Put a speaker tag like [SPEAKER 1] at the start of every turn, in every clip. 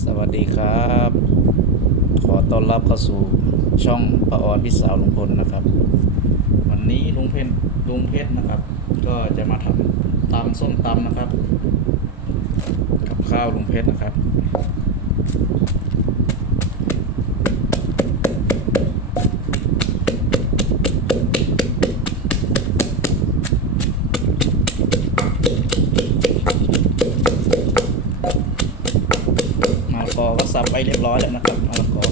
[SPEAKER 1] สวัสดีครับ ขอต้อนรับเข้าสู่ช่องประออนพิสาวลุงพลนะครับ วันนี้ลุงเพชรลุงเพชรนะครับ ก็จะมาทำตำส้มตำนะครับ กับข้าวลุงเพชรนะครับ มะละกอก็ สับไปเรียบร้อยแล้วนะครับมะละกอ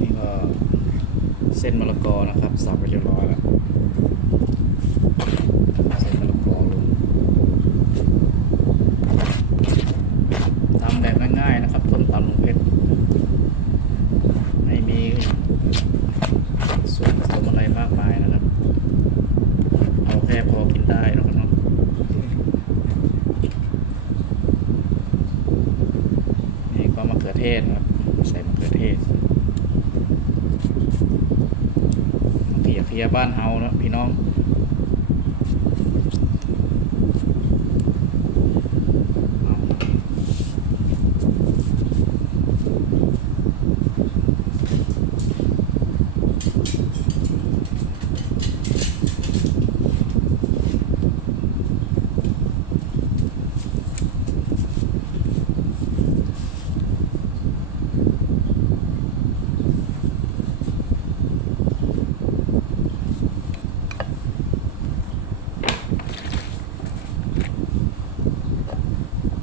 [SPEAKER 1] นี่ก็เส้นมะละกอนะครับ สับไปเรียบร้อยแล้วเส้นมะละกอลงทำแบบง่ายๆนะครับต้มตำลุงเพชรไม่มีส่วนผสมอะไรมากมายนะครับ เอาแค่พอกินได้นะครับเนาะนี่ก็มะเขือเทศนะครับ ใส่มะเขือเทศ เพียเพียบ้านเฮาเนาะพี่น้อง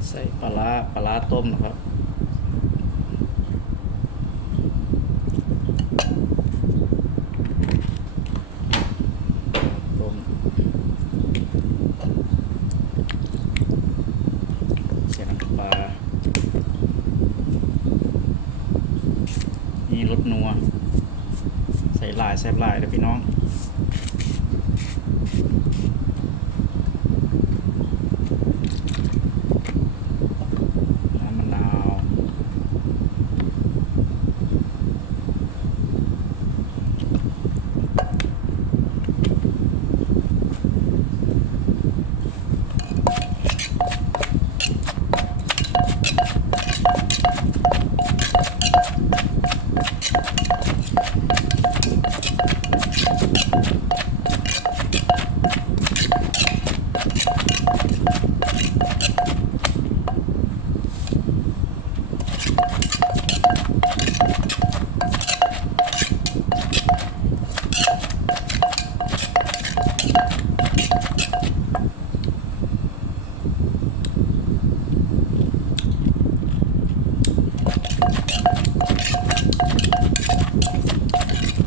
[SPEAKER 1] ใส่ปลา ร้าปลาต้มนะครับ ต้ม เสียน้ำปลา นี่รสนัว ใส่ลายแซ่บลายเลยพี่น้อง น้ำมะนาว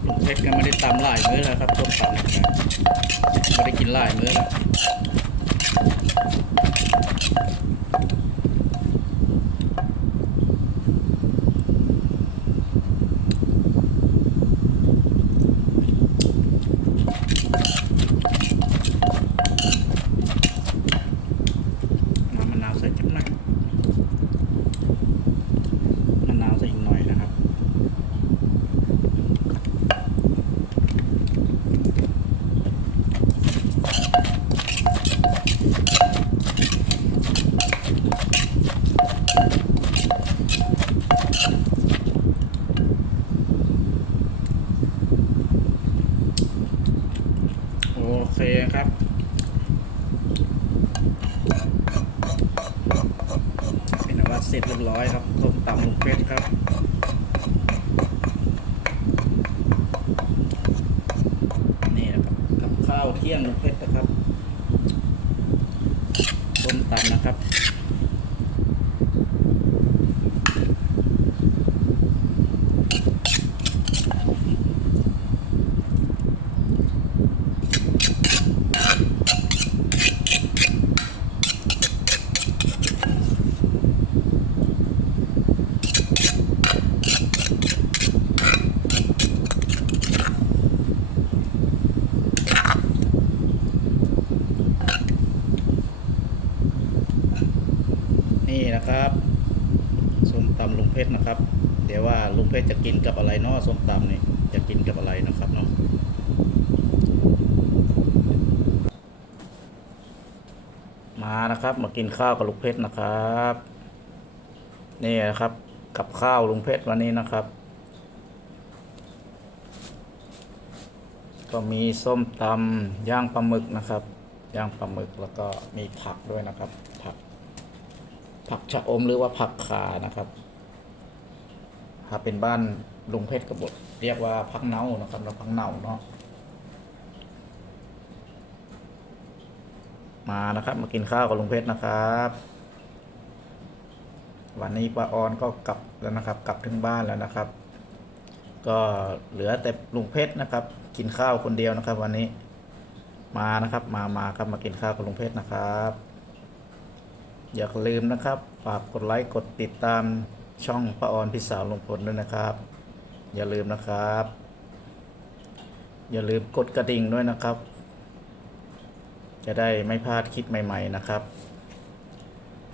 [SPEAKER 1] ลุงเพชรก็ไม่ได้ตำ หลายมื้อแล้วครับต้มตำนไม่ได้กินหลายมื้อแล้วน้ำมะนาวใส่จักหน่อยมะนาวใส่อีกหน่อยนะครับ โอเคครับ เป็นอันว่าเสร็จเรียบร้อยครับต้มตำลูกเป็ดครับนี่นะครับกับข้าวเที่ยงลูกเป็ดนะครับต้มตำนะครับ นี่นะครับส้มตำลุงเพชรนะครับ เดี๋ยวว่าลุงเพชรจะกินกับอะไรเนาะส้มตำนี่จะกินกับอะไรนะครับเนาะมานะครับ มากินข้าวกับลุงเพชรนะครับ นี่นะครับ กับข้าวลุงเพชรวันนี้นะครับ ก็มีส้มตำย่างปลาหมึกนะครับ ย่างปลาหมึกแล้วก็มีผักด้วยนะครับ ผักชะอมหรือว่าผักขานะครับ ถ้าเป็นบ้านลุงเพชรกบฏเรียกว่าผักเน่านะครับเราผักเน่าเนาะมานะครับ มากินข้าวกับลุงเพชรนะครับ วันนี้ป้าออนก็กลับแล้วนะครับ กลับถึงบ้านแล้วนะครับ ก็เหลือแต่ลุงเพชรนะครับ กินข้าวคนเดียวนะครับ วันนี้ มานะครับ มามาครับมากินข้าวกับลุงเพชรนะครับ อย่าลืมนะครับ ฝากกดไลค์กดติดตามช่องป้าออนพี่สาวลุงพลด้วยนะครับ อย่าลืมนะครับ อย่าลืมกดกระดิ่งด้วยนะครับ จะได้ไม่พลาดคลิปใหม่ๆนะครับ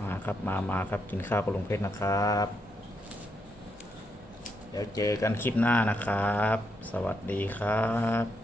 [SPEAKER 1] มาครับมามาครับกินข้าวกับลุงเพชรนะครับ เดี๋ยวเจอกันคลิปหน้านะครับ สวัสดีครับ